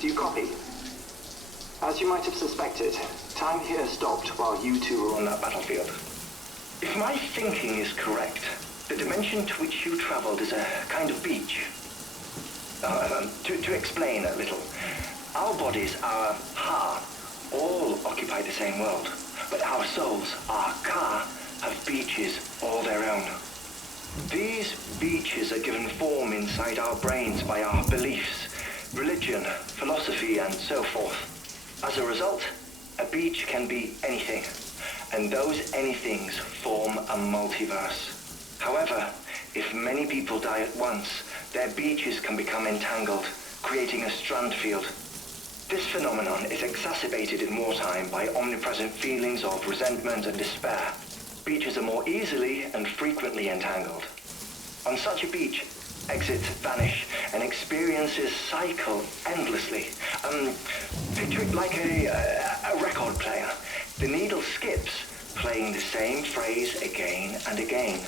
Do you copy? As you might have suspected, time here stopped while you two were on that battlefield. If my thinking is correct, the dimension to which you traveled is a kind of beach. To explain a little, our bodies, our ha, all occupy the same world, but our souls, our ka, have beaches all their own. These beaches are given form inside our brains by our beliefs, religion, philosophy, and so forth. As a result, a beach can be anything, and those anythings form a multiverse. However, if many people die at once, their beaches can become entangled, creating a strand field. This phenomenon is exacerbated in wartime by omnipresent feelings of resentment and despair. Beaches are more easily and frequently entangled. On such a beach, exits vanish and experiences cycle endlessly. Picture it like a record player. The needle skips, playing the same phrase again and again.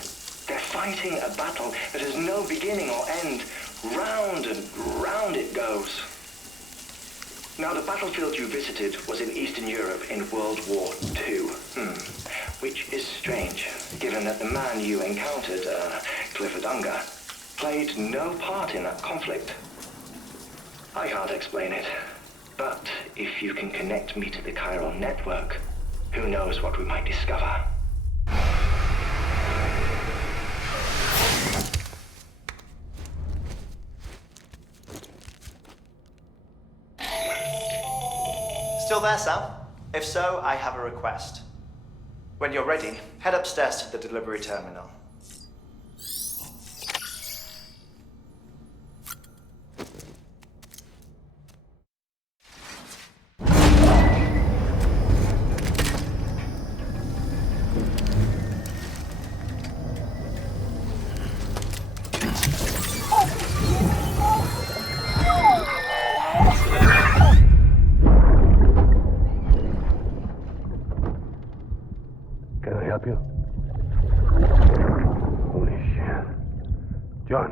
They're fighting a battle that has no beginning or end. Round and round it goes. Now, the battlefield you visited was in Eastern Europe in World War II. Which is strange, given that the man you encountered, Clifford Unger, played no part in that conflict. I can't explain it, but if you can connect me to the Chiral network, who knows what we might discover. Still there, Sam? If so, I have a request. When you're ready, head upstairs to the delivery terminal. Can I help you? Holy shit. John,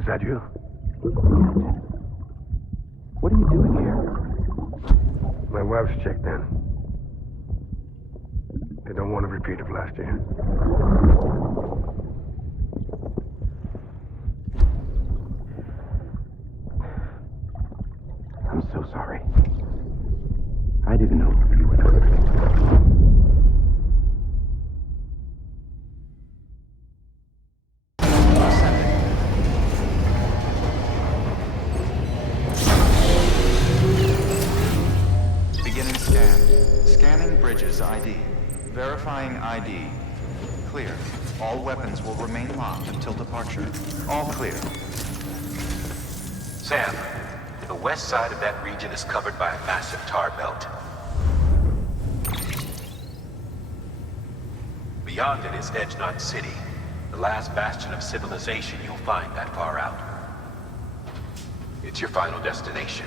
is that you? What are you doing here? My wife's checked in. They don't want a repeat of last year. I'm so sorry. I didn't know you were there. Beginning scan. Scanning bridges ID. Verifying ID. Clear. All weapons will remain locked until departure. All clear. Sam, the west side of that region is covered by a massive tar belt. Beyond it is Edgenot City, the last bastion of civilization you'll find that far out. It's your final destination.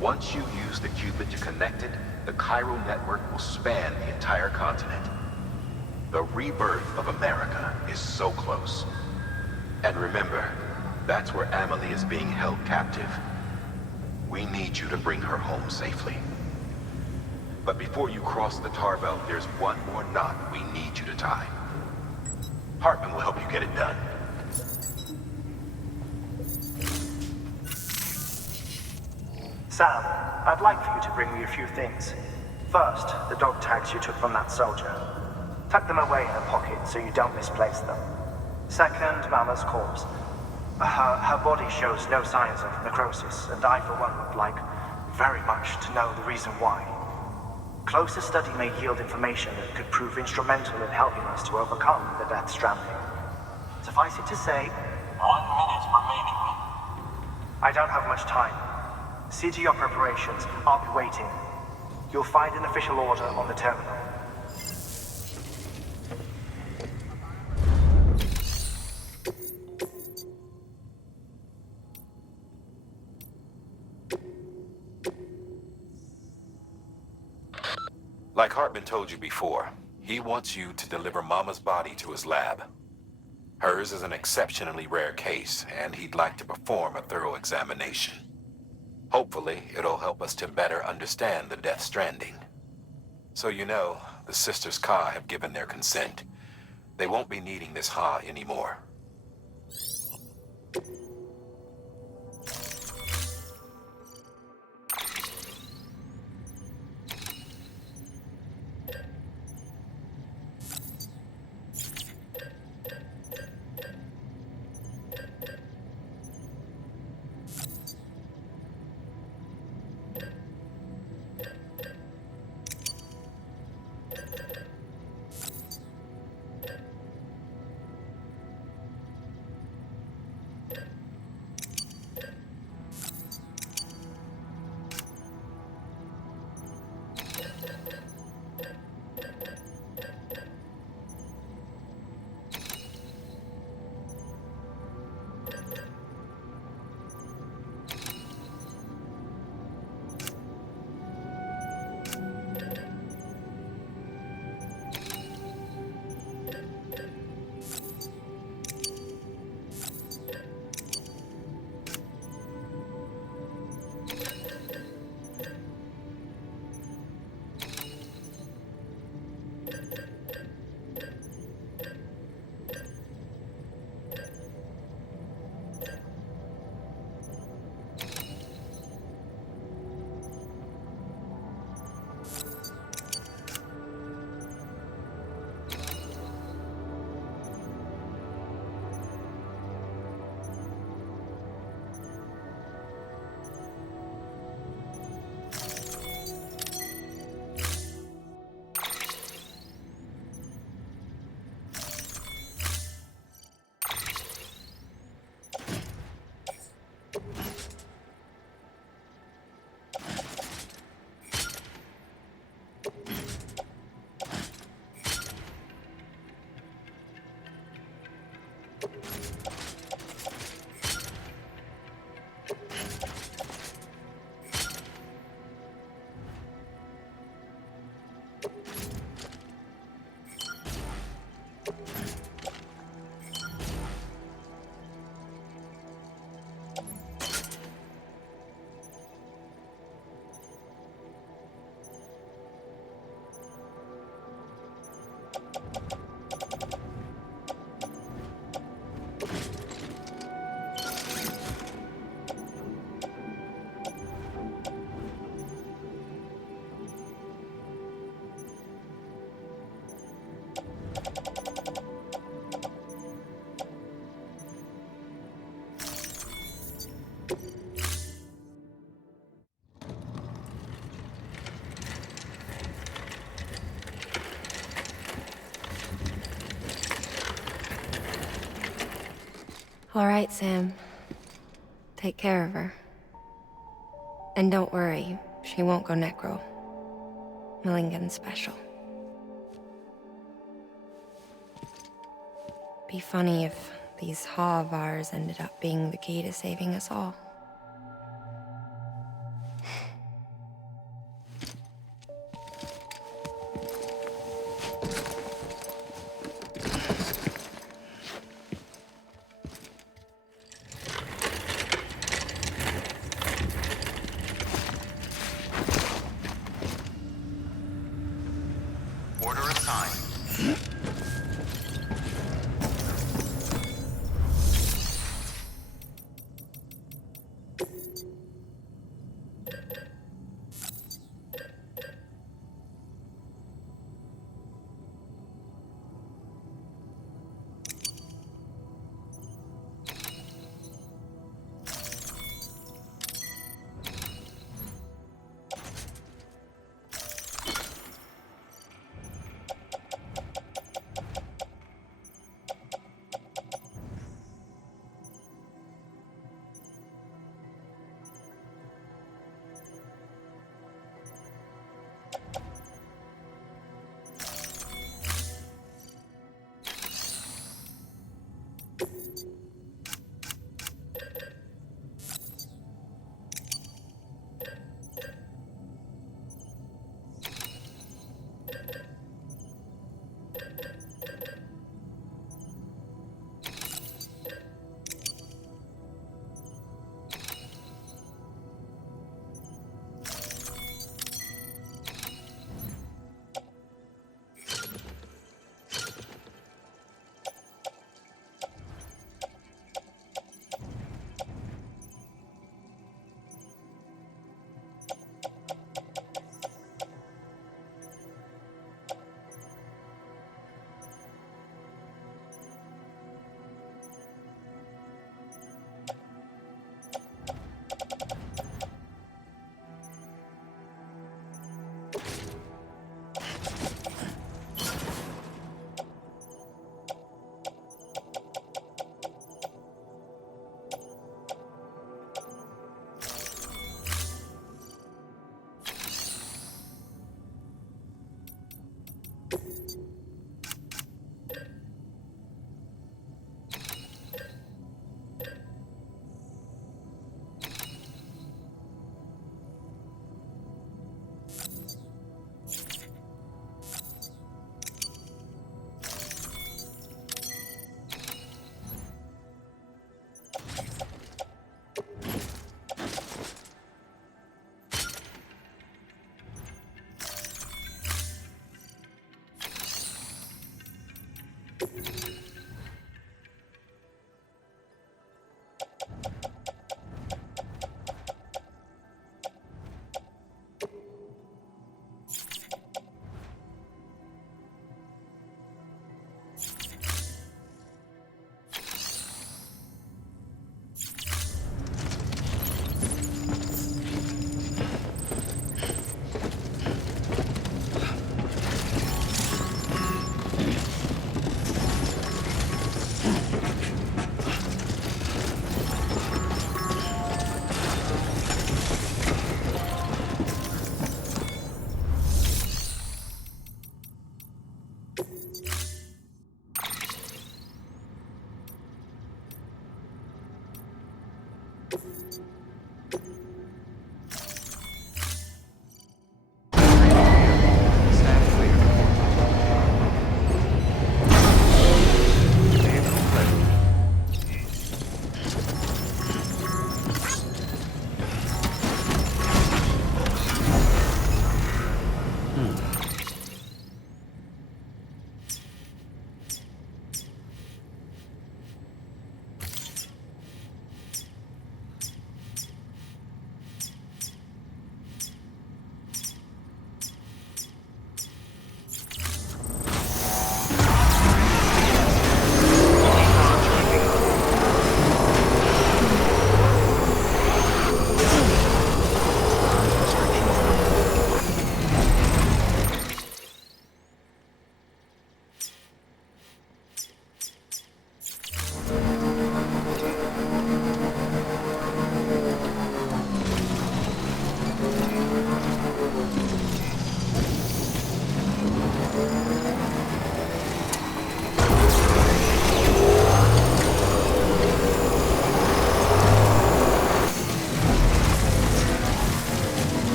Once you use the qubit to connect it, the Chiral network will span the entire continent. The rebirth of America is so close. And remember, that's where Amelie is being held captive. We need you to bring her home safely. But before you cross the tar belt, there's one more knot we need you to tie. Heartman will help you get it done. Sam, I'd like for you to bring me a few things. First, the dog tags you took from that soldier. Tuck them away in a pocket so you don't misplace them. Second, Mama's corpse. Her body shows no signs of necrosis, and I, for one, would like very much to know the reason why. Closer study may yield information that could prove instrumental in helping us to overcome the death stranding. Suffice it to say, 1 minute remaining. I don't have much time. See to your preparations. I'll be waiting. You'll find an official order on the terminal. Like Heartman told you before, he wants you to deliver Mama's body to his lab. Hers is an exceptionally rare case, and he'd like to perform a thorough examination. Hopefully, it'll help us to better understand the death stranding. So you know, the sisters Ka have given their consent. They won't be needing this Ha anymore. All right, Sam. Take care of her. And don't worry, she won't go necro. Millington's special. Be funny if these Ha of ours ended up being the key to saving us all. Order assigned. Stand clear. Vehicle ready.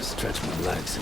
Stretch my legs.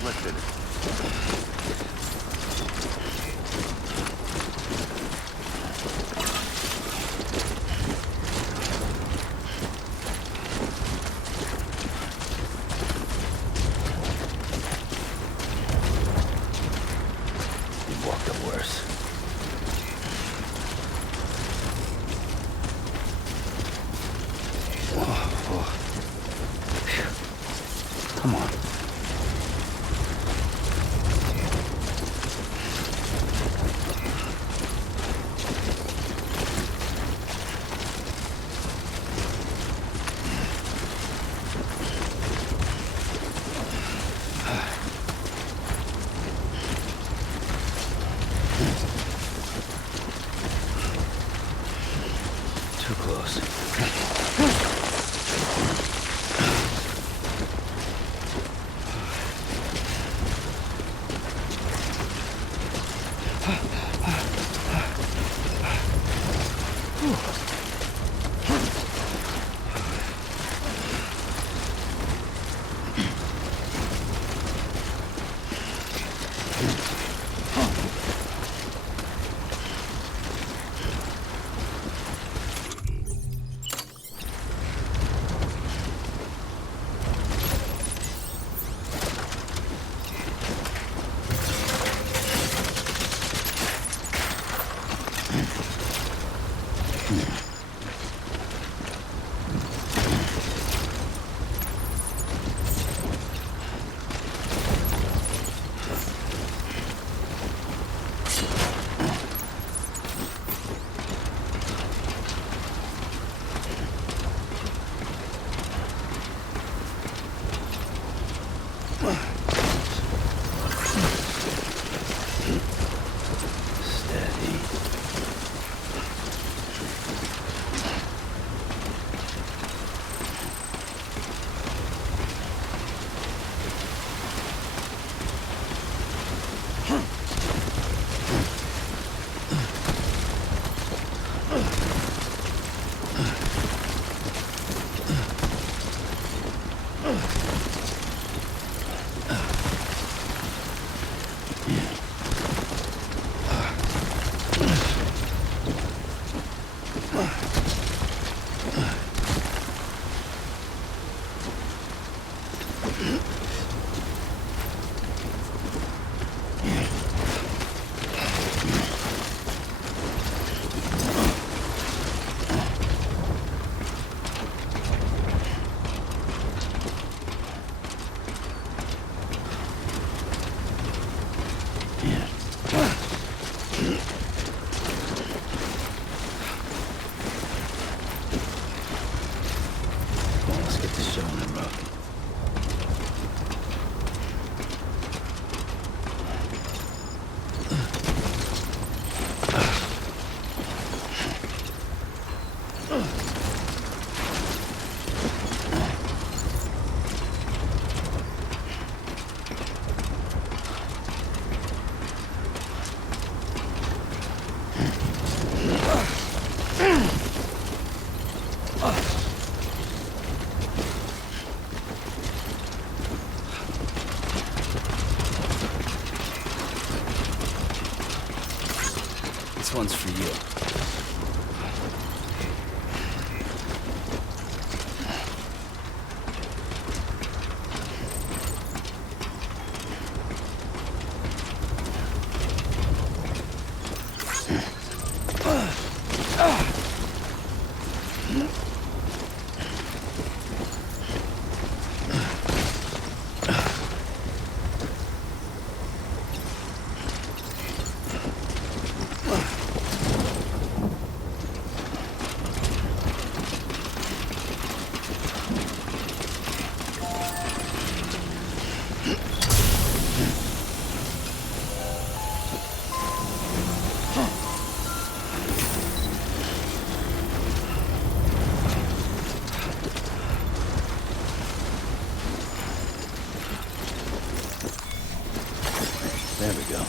is lifted. You've walked up worse. Come on. Too close. This one's for you. There we go.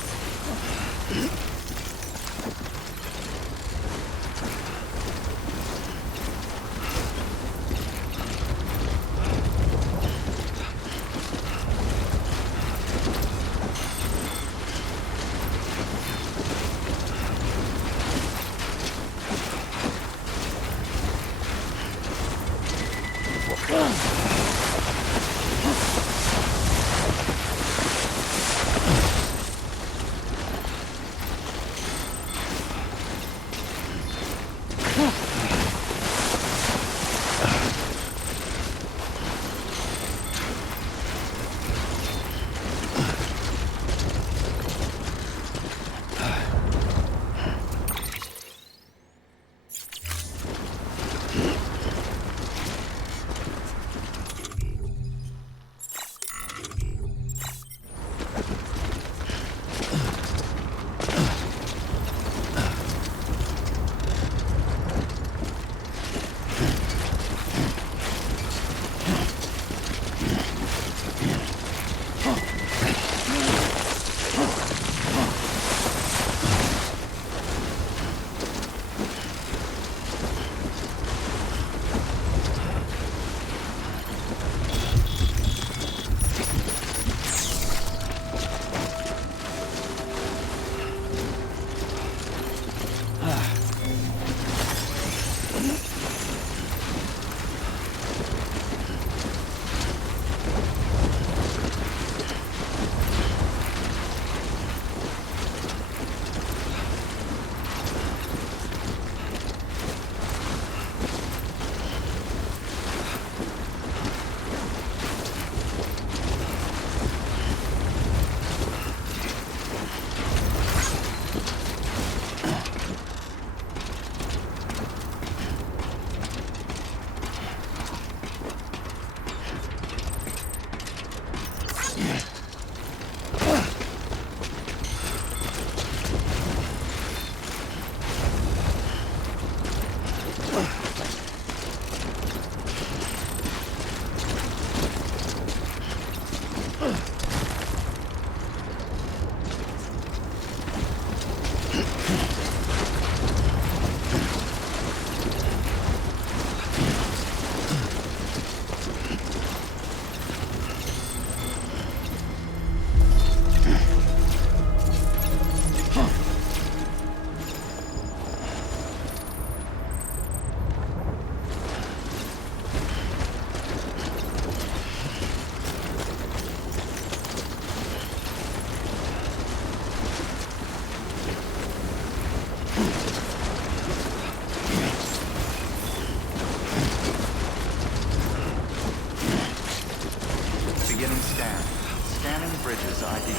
ID.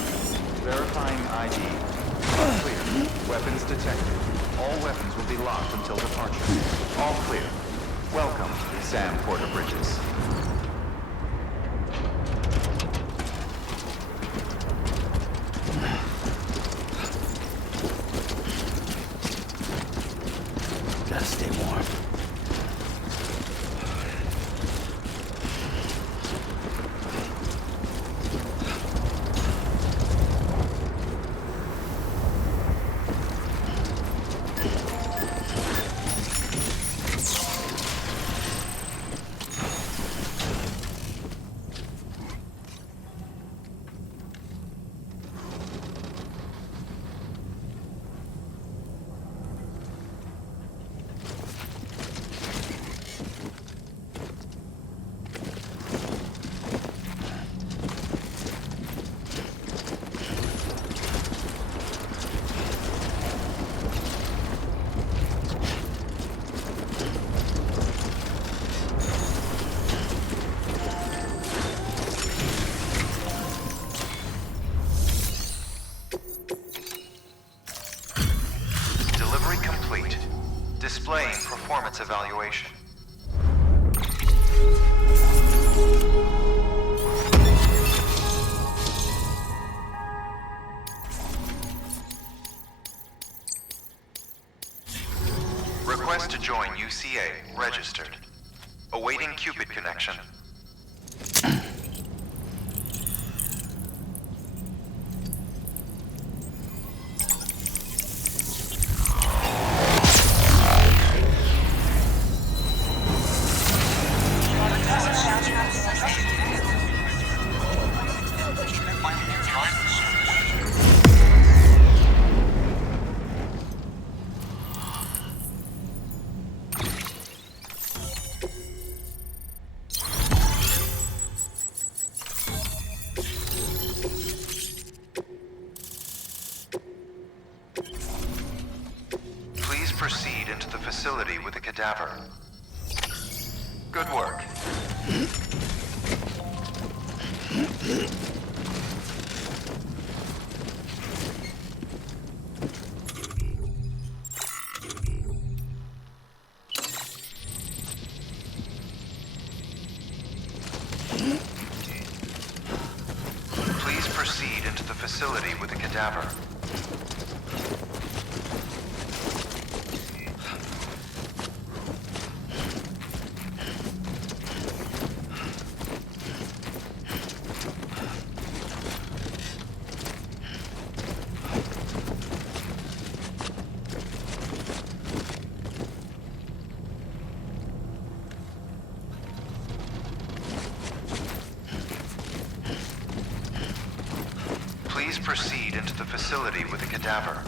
Verifying ID. Clear. Weapons detected. All weapons will be locked until departure. All clear. Welcome, Sam Porter Bridges. Gotta stay warm. Displaying performance evaluation. Request to join UCA registered. Awaiting Cupid connection. Please proceed into the facility with the cadaver. Good work. Please proceed into the facility with the cadaver. Please proceed into the facility with the cadaver.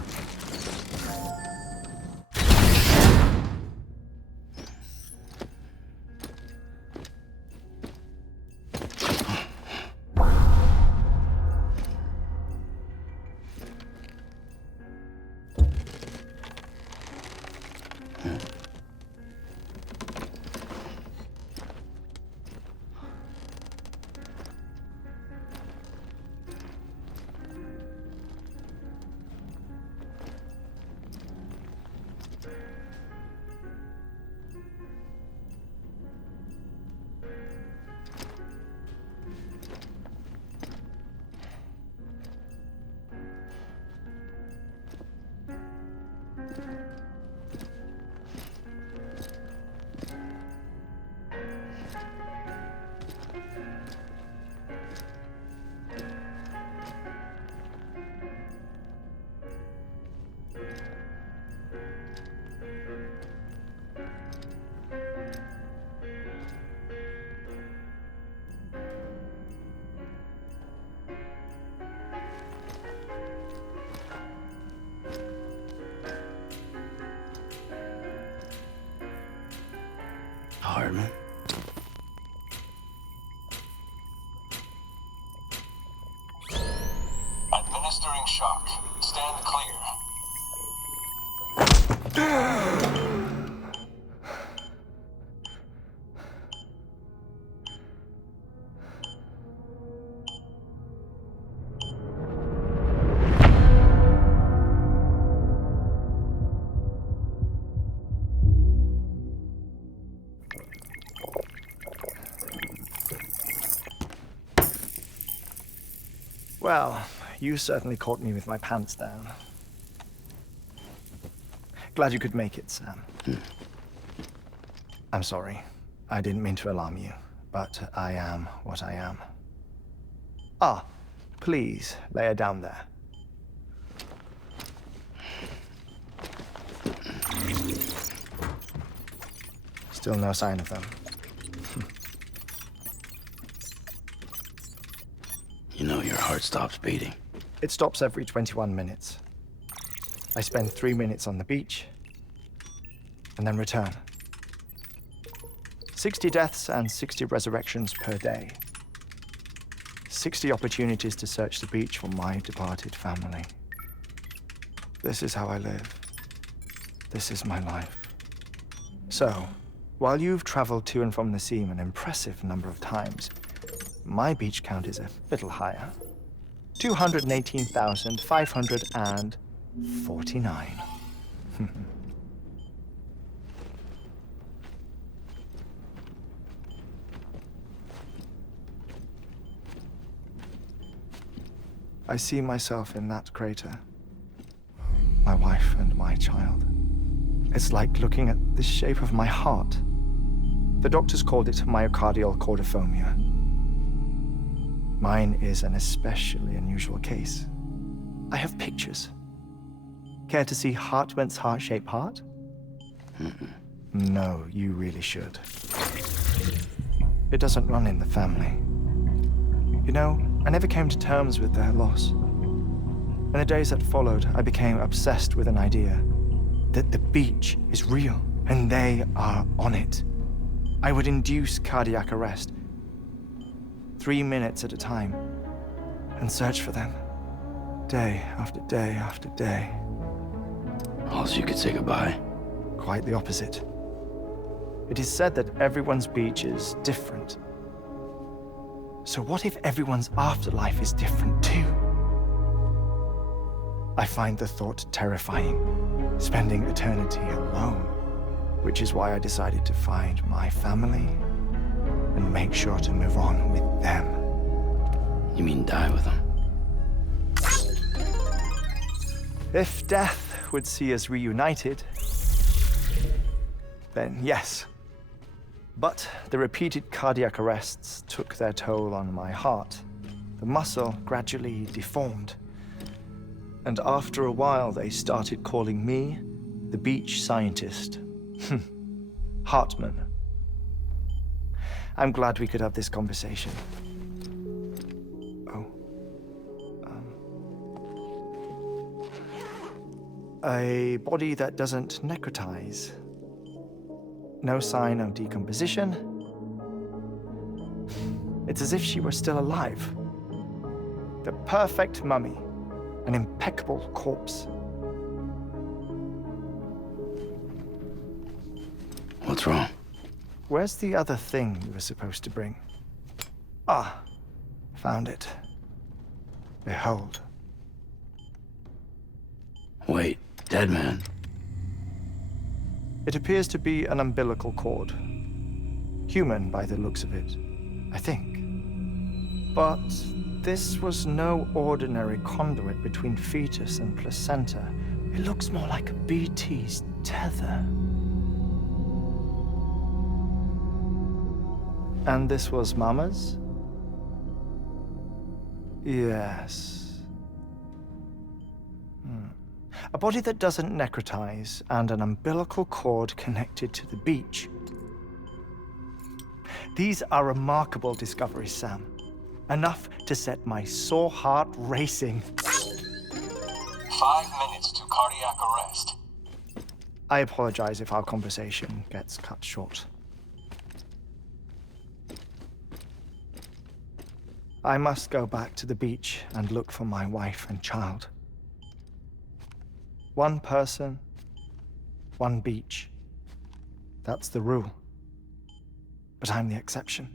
Heartman. Administering shock. Stand clear. Well, you certainly caught me with my pants down. Glad you could make it, Sam. I'm sorry. I didn't mean to alarm you, but I am what I am. Ah, please, lay her down there. Still no sign of them. You know your heart stops beating. It stops every 21 minutes. I spend 3 minutes on the beach, and then return. 60 deaths and 60 resurrections per day. 60 opportunities to search the beach for my departed family. This is how I live. This is my life. So, while you've traveled to and from the seam an impressive number of times, my beach count is a little higher. 218,549. I see myself in that crater. My wife and my child. It's like looking at the shape of my heart. The doctors called it myocardial cordiformia. Mine is an especially unusual case. I have pictures. Care to see Heartman's heart-shaped heart? No, you really should. It doesn't run in the family. You know, I never came to terms with their loss. In the days that followed, I became obsessed with an idea that the beach is real and they are on it. I would induce cardiac arrest, 3 minutes at a time, and search for them, day after day after day. Also, you could say goodbye. Quite the opposite. It is said that everyone's beach is different. So what if everyone's afterlife is different too? I find the thought terrifying, spending eternity alone, which is why I decided to find my family and make sure to move on with them. You mean die with them? If death would see us reunited, then yes. But the repeated cardiac arrests took their toll on my heart. The muscle gradually deformed. And after a while, they started calling me the beach scientist. Heartman. I'm glad we could have this conversation. A body that doesn't necrotize. No sign of decomposition. It's as if she were still alive. The perfect mummy. An impeccable corpse. What's wrong? Where's the other thing you were supposed to bring? Ah, found it. Behold. Wait, dead man? It appears to be an umbilical cord. Human by the looks of it, I think. But this was no ordinary conduit between fetus and placenta. It looks more like a BT's tether. And this was Mama's? Yes. A body that doesn't necrotize and an umbilical cord connected to the beach. These are remarkable discoveries, Sam. Enough to set my sore heart racing. 5 minutes to cardiac arrest. I apologize if our conversation gets cut short. I must go back to the beach and look for my wife and child. One person, one beach. That's the rule. But I'm the exception.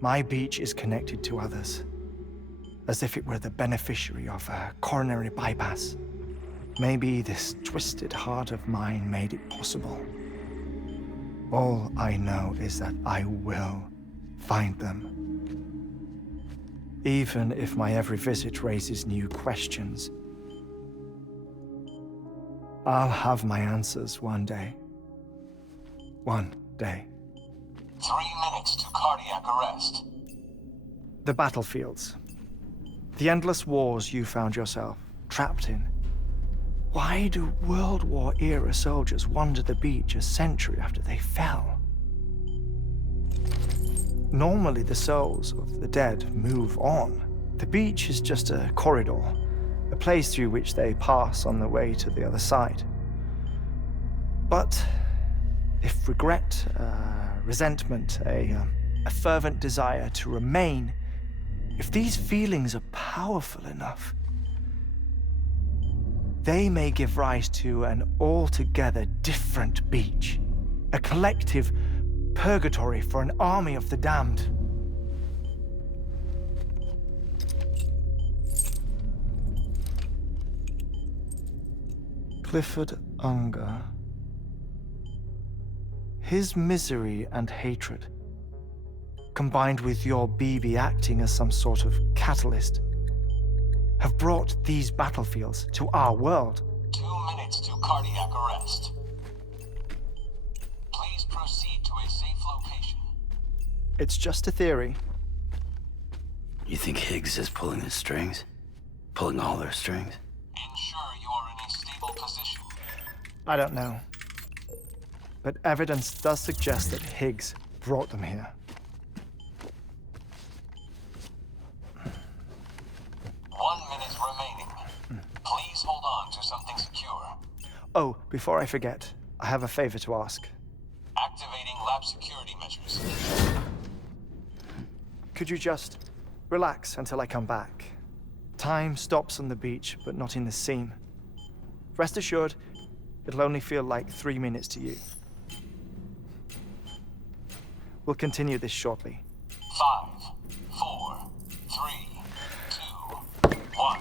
My beach is connected to others, as if it were the beneficiary of a coronary bypass. Maybe this twisted heart of mine made it possible. All I know is that I will find them. even if my every visit raises new questions. I'll have my answers one day. One day. 3 minutes to cardiac arrest. The battlefields. The endless wars you found yourself trapped in. Why do World War-era soldiers wander the beach a century after they fell? Normally, the souls of the dead move on. The beach is just a corridor, a place through which they pass on the way to the other side. But if regret, resentment, a fervent desire to remain, if these feelings are powerful enough, they may give rise to an altogether different beach, a collective purgatory for an army of the damned. Clifford Unger. His misery and hatred, combined with your BB acting as some sort of catalyst, have brought these battlefields to our world. 2 minutes to cardiac arrest. Please proceed to a safe location. It's just a theory. You think Higgs is pulling the strings? Pulling all their strings? Ensure you are in a stable position. I don't know. But evidence does suggest that Higgs brought them here. 1 minute remaining. Please hold on to something secure. Oh, before I forget, I have a favor to ask. Activating lab security measures. Could you just relax until I come back? Time stops on the beach, but not in the scene. Rest assured, it'll only feel like 3 minutes to you. We'll continue this shortly. 5, 4, 3, 2, 1.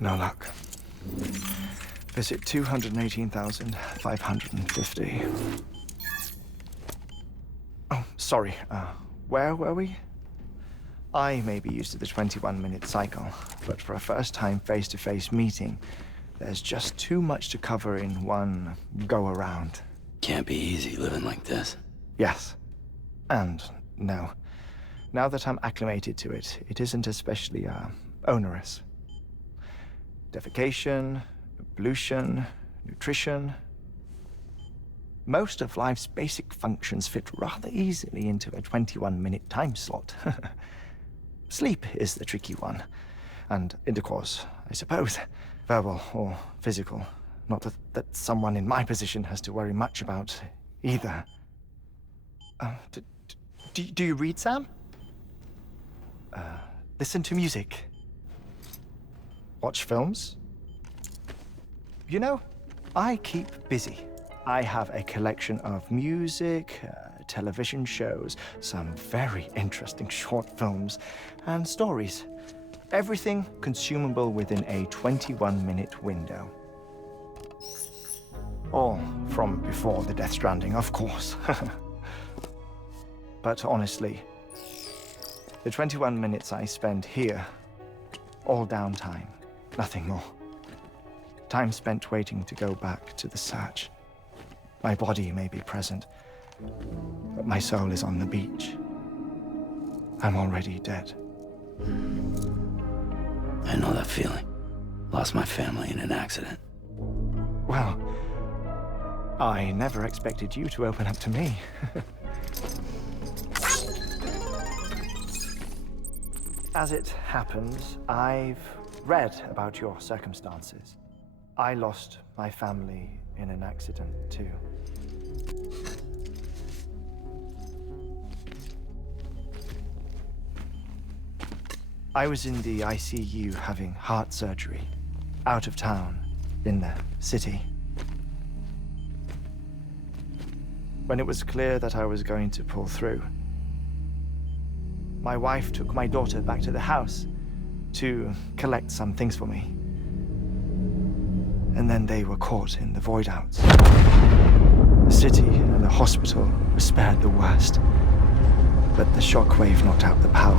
No luck. Visit 218,550. Oh, sorry. Where were we? I may be used to the 21-minute cycle, but for a first-time face-to-face meeting, there's just too much to cover in one go-around. Can't be easy living like this. Yes. And no. Now that I'm acclimated to it, it isn't especially, onerous. Defecation, ablution, nutrition. Most of life's basic functions fit rather easily into a 21-minute time slot. Sleep is the tricky one. And intercourse, I suppose. Verbal or physical. Not that someone in my position has to worry much about either. Do you read, Sam? Listen to music. Watch films? You know, I keep busy. I have a collection of music, television shows, some very interesting short films, and stories. Everything consumable within a 21-minute window. All from before the Death Stranding, of course. But honestly, the 21 minutes I spend here, all downtime, nothing more. Time spent waiting to go back to the search. My body may be present, but my soul is on the beach. I'm already dead. I know that feeling. Lost my family in an accident. Well, I never expected you to open up to me. As it happens, I've read about your circumstances. I lost my family in an accident, too. I was in the ICU having heart surgery, out of town, in the city. When it was clear that I was going to pull through, my wife took my daughter back to the house to collect some things for me. And then they were caught in the void outs. The city and the hospital were spared the worst, but the shockwave knocked out the power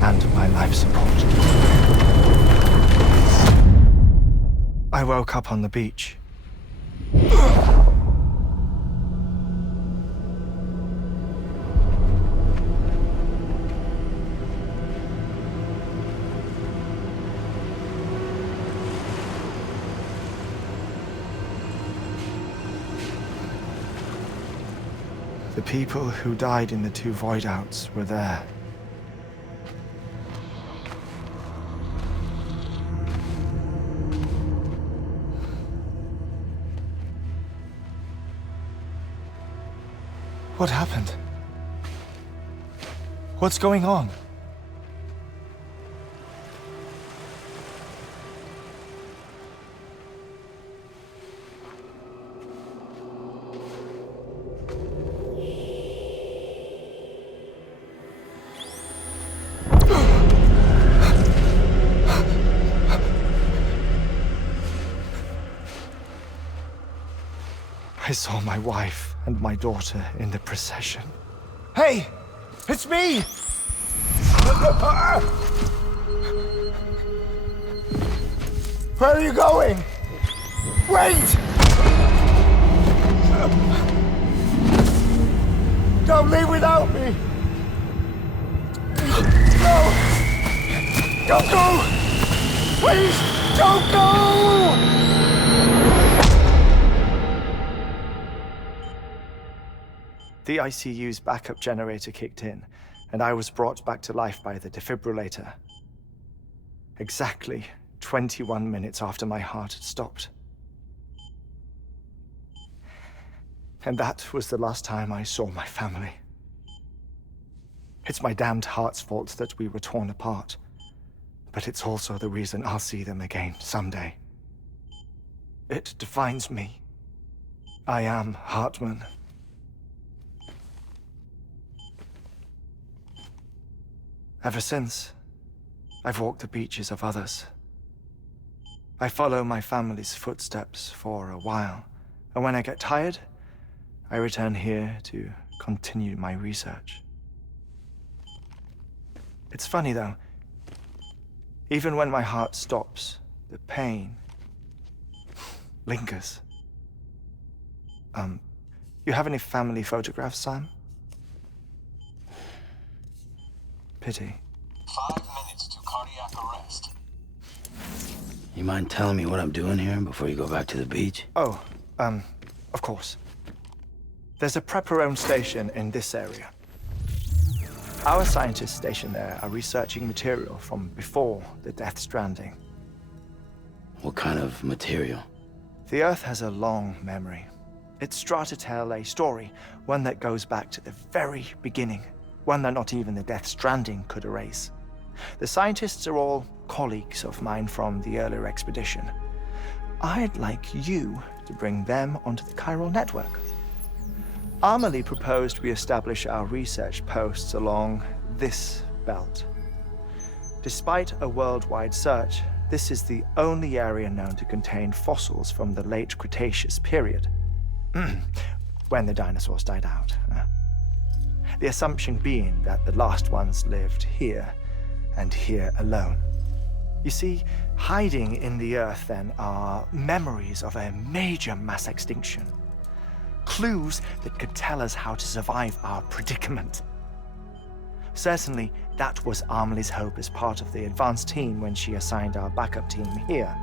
and my life support. I woke up on the beach. The people who died in the two void outs were there. What happened? What's going on? I saw my wife and my daughter in the procession. Hey! It's me! Where are you going? Wait! Don't leave without me! No! Don't go! Please, don't go! The ICU's backup generator kicked in, and I was brought back to life by the defibrillator. Exactly 21 minutes after my heart had stopped. And that was the last time I saw my family. It's my damned heart's fault that we were torn apart, but it's also the reason I'll see them again someday. It defines me. I am Heartman. Ever since, I've walked the beaches of others I follow my family's footsteps for a while, and when I get tired, I return here to continue my research. It's funny though, even when my heart stops, the pain lingers. You have any family photographs, Sam? Pity. 5 minutes to cardiac arrest. You mind telling me what I'm doing here before you go back to the beach? Oh, of course. There's a prep-your-own station in this area. Our scientists stationed there are researching material from before the Death Stranding. What kind of material? The Earth has a long memory. It's trying to tell a story, one that goes back to the very beginning, one that not even the Death Stranding could erase. The scientists are all colleagues of mine from the earlier expedition. I'd like you to bring them onto the Chiral network. Amelie proposed we establish our research posts along this belt. Despite a worldwide search, this is the only area known to contain fossils from the late Cretaceous period, when the dinosaurs died out. The assumption being that the last ones lived here, and here alone. You see, hiding in the Earth then are memories of a major mass extinction. Clues that could tell us how to survive our predicament. Certainly, that was Amelie's hope as part of the advanced team when she assigned our backup team here.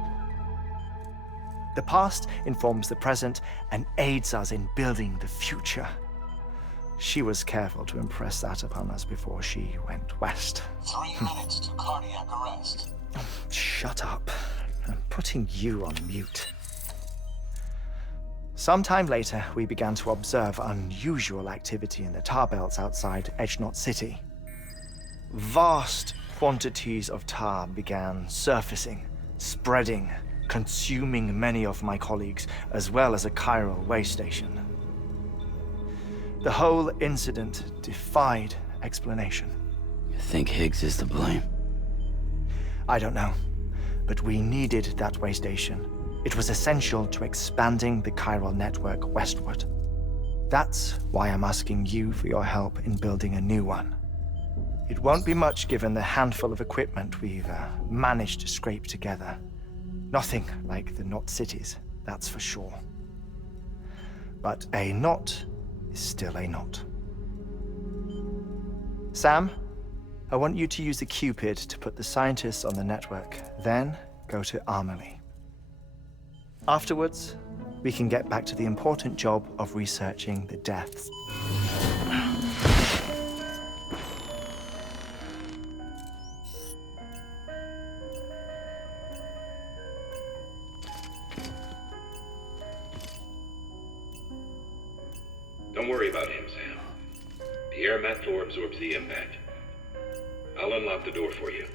The past informs the present and aids us in building the future. She was careful to impress that upon us before she went west. 3 minutes to cardiac arrest. Shut up. I'm putting you on mute. Sometime later, we began to observe unusual activity in the tar belts outside Edgenot City. Vast quantities of tar began surfacing, spreading, consuming many of my colleagues, as well as a chiral way station. The whole incident defied explanation. You think Higgs is to blame? I don't know, but we needed that way station. It was essential to expanding the chiral network westward. That's why I'm asking you for your help in building a new one. It won't be much given the handful of equipment we've managed to scrape together. Nothing like the knot cities, that's for sure. But a knot is still a knot. Sam, I want you to use the Cupid to put the scientists on the network, then go to Amelie. Afterwards, we can get back to the important job of researching the deaths. Don't worry about him, Sam. The air mat floor absorbs the impact. I'll unlock the door for you.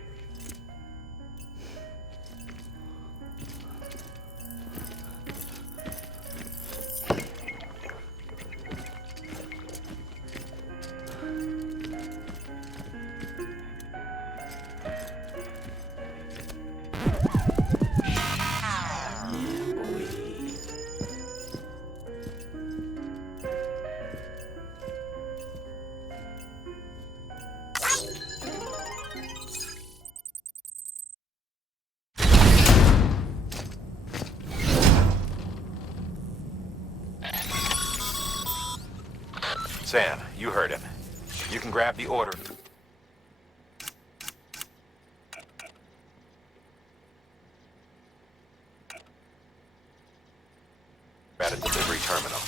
Sam, you heard him. You can grab the order. At a delivery terminal.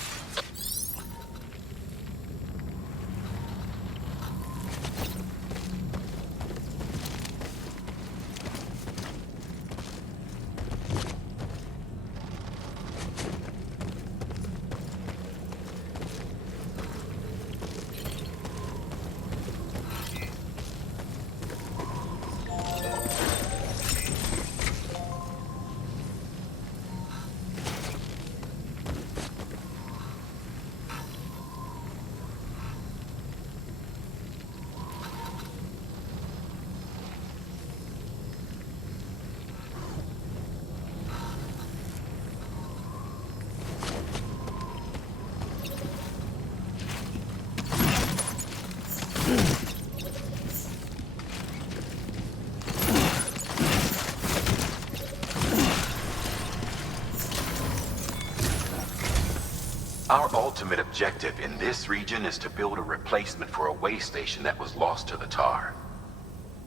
Our ultimate objective in this region is to build a replacement for a way station that was lost to the tar.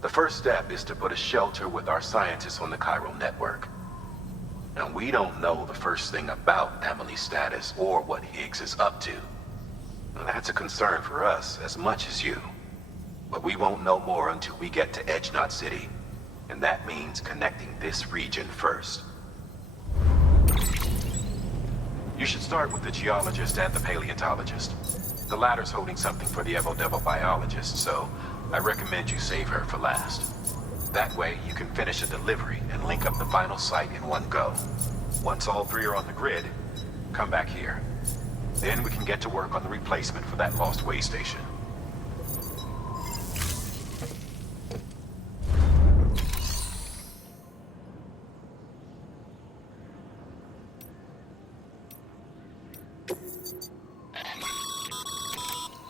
The first step is to put a shelter with our scientists on the Chiral network. Now, we don't know the first thing about Emily's status or what Higgs is up to. Now, that's a concern for us as much as you. But we won't know more until we get to Edge Knot City. And that means connecting this region first. You should start with the geologist and the paleontologist. The latter's holding something for the Evo-Devo biologist, so I recommend you save her for last. That way, you can finish a delivery and link up the final site in one go. Once all three are on the grid, come back here. Then we can get to work on the replacement for that lost way station.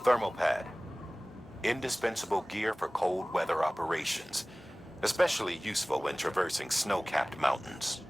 Thermal pad. Indispensable gear for cold weather operations, especially useful when traversing snow-capped mountains.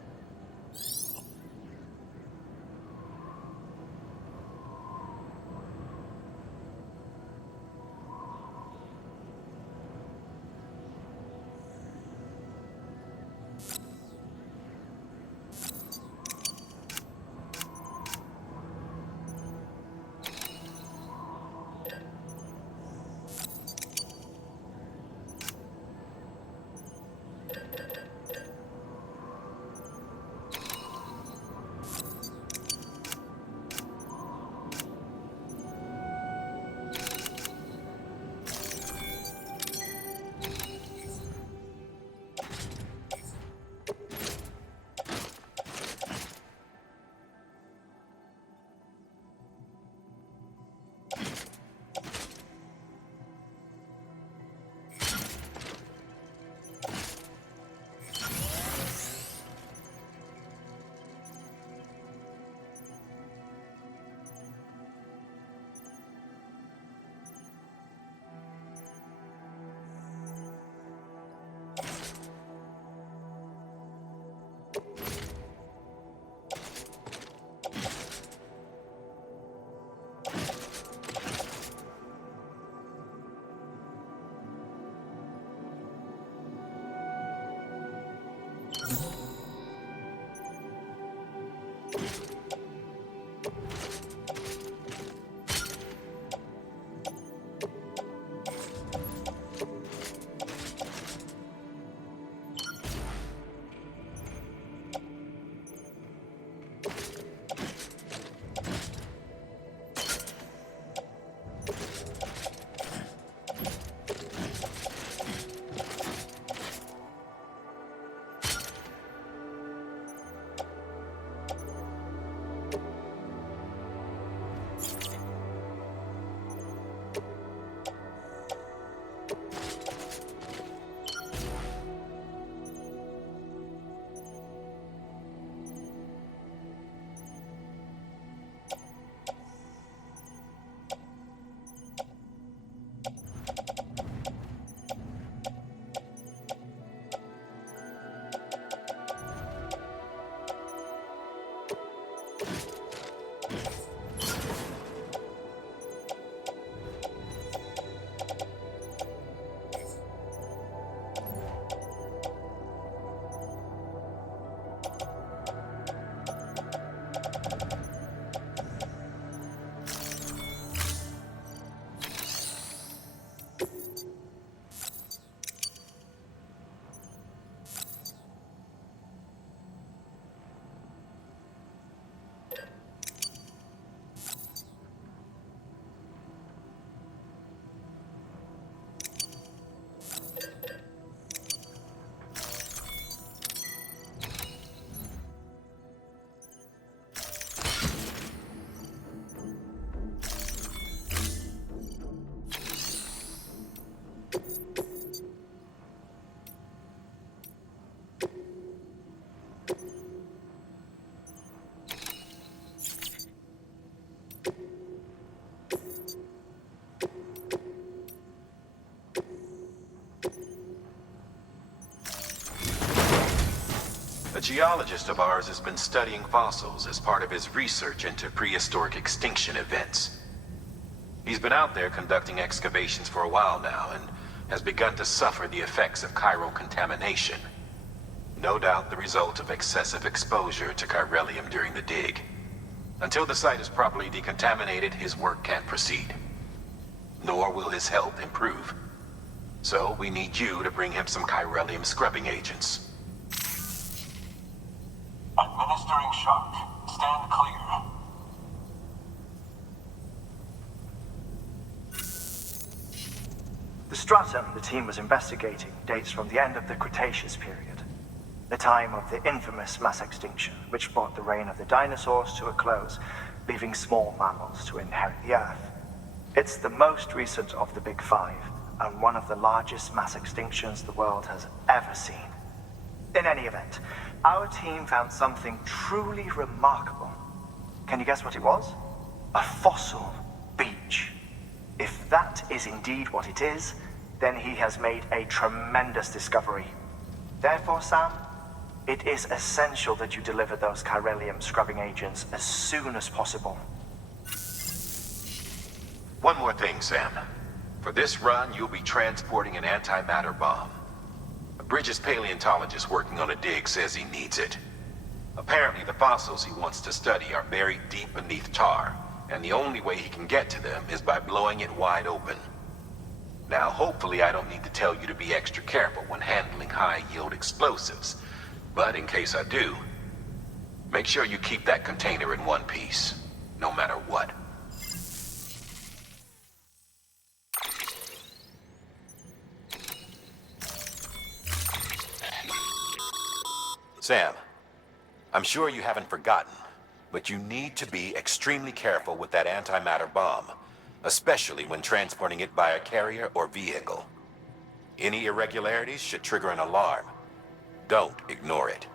geologist of ours has been studying fossils as part of his research into prehistoric extinction events. He's been out there conducting excavations for a while now and has begun to suffer the effects of chiral contamination. No doubt the result of excessive exposure to chiralium during the dig. Until the site is properly decontaminated, his work can't proceed. Nor will his health improve. So we need you to bring him some chiralium scrubbing agents. Administering shock. Stand clear. The stratum the team was investigating dates from the end of the Cretaceous period, the time of the infamous mass extinction, which brought the reign of the dinosaurs to a close, leaving small mammals to inherit the Earth. It's the most recent of the Big Five, and one of the largest mass extinctions the world has ever seen. In any event, our team found something truly remarkable. Can you guess what it was? A fossil beach. If that is indeed what it is, then he has made a tremendous discovery. Therefore, Sam, it is essential that you deliver those chiralium scrubbing agents as soon as possible. One more thing, Sam. For this run, you'll be transporting an antimatter bomb. A Bridges paleontologist working on a dig says he needs it. Apparently, the fossils he wants to study are buried deep beneath tar, and the only way he can get to them is by blowing it wide open. Now, hopefully I don't need to tell you to be extra careful when handling high-yield explosives, but in case I do, make sure you keep that container in one piece, no matter what. Sam, I'm sure you haven't forgotten, but you need to be extremely careful with that antimatter bomb, especially when transporting it by a carrier or vehicle. Any irregularities should trigger an alarm. Don't ignore it.